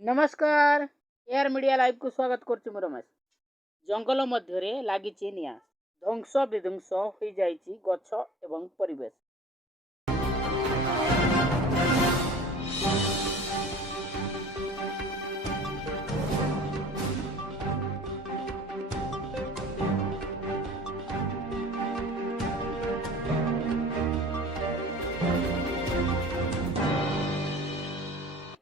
नमस्कार air media live को स्वागत करछि मु रमेश। जंगल मध्य लागिछि निया, ध्वंस विध्वंस हो जाइछि गछ एवं परिवेश।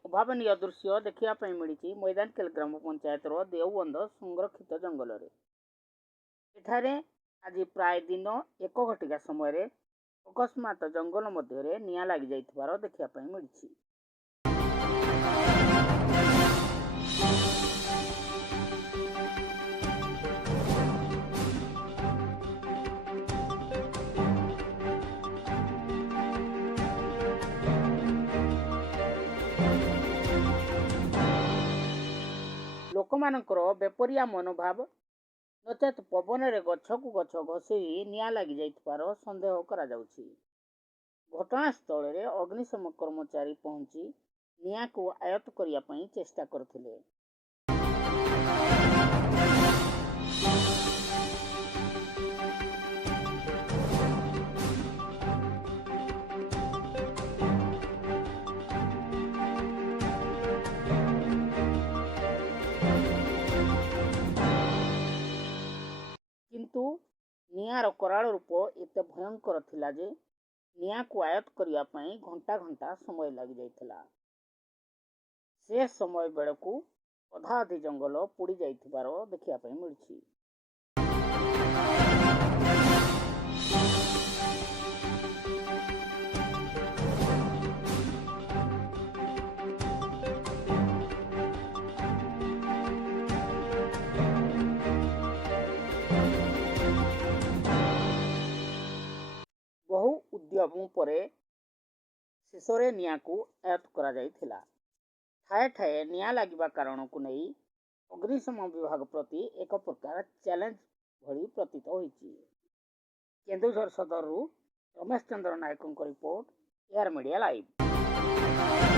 अभावनीय दृश्य देखा मिली मैदानकेल ग्राम पंचायत देवबंध संरक्षित जंगल एठारे आज प्राय दिन 1 घटिका समय अकस्मात जंगल मध्य निया लग जाइथिबार देखा मिली। लोकमानंकर बेपरिया मनोभाव नचेत पवन रे गछ को गछ घसई निया लग जाइथिबार संदेह करा जाउछि। घटनास्थल रे अग्निशम कर्मचारी पहुंची निया को आयत्त करिया पई चेष्टा करथिले। किंतु निआर कराल रूप एते भयंकर थिला जे निया को आयत्त करिया पई घंटा घंटा समय लग जाइथिला। से समय बेलकू अधा अधि जंगल पोड़ी जाइथिबार देखिया पई मिलछि। बहु उद्यम पर शेष निया को आयत्त करा जाइथिला। ठाए ठाए निया लगिबा कारण को नहीं अग्निशम विभाग प्रति एक प्रकार चैलेंज भली प्रतीत होइछि। केन्दुझर सदर रमेश चंद्र नायकों रिपोर्ट एयर मीडिया लाइव।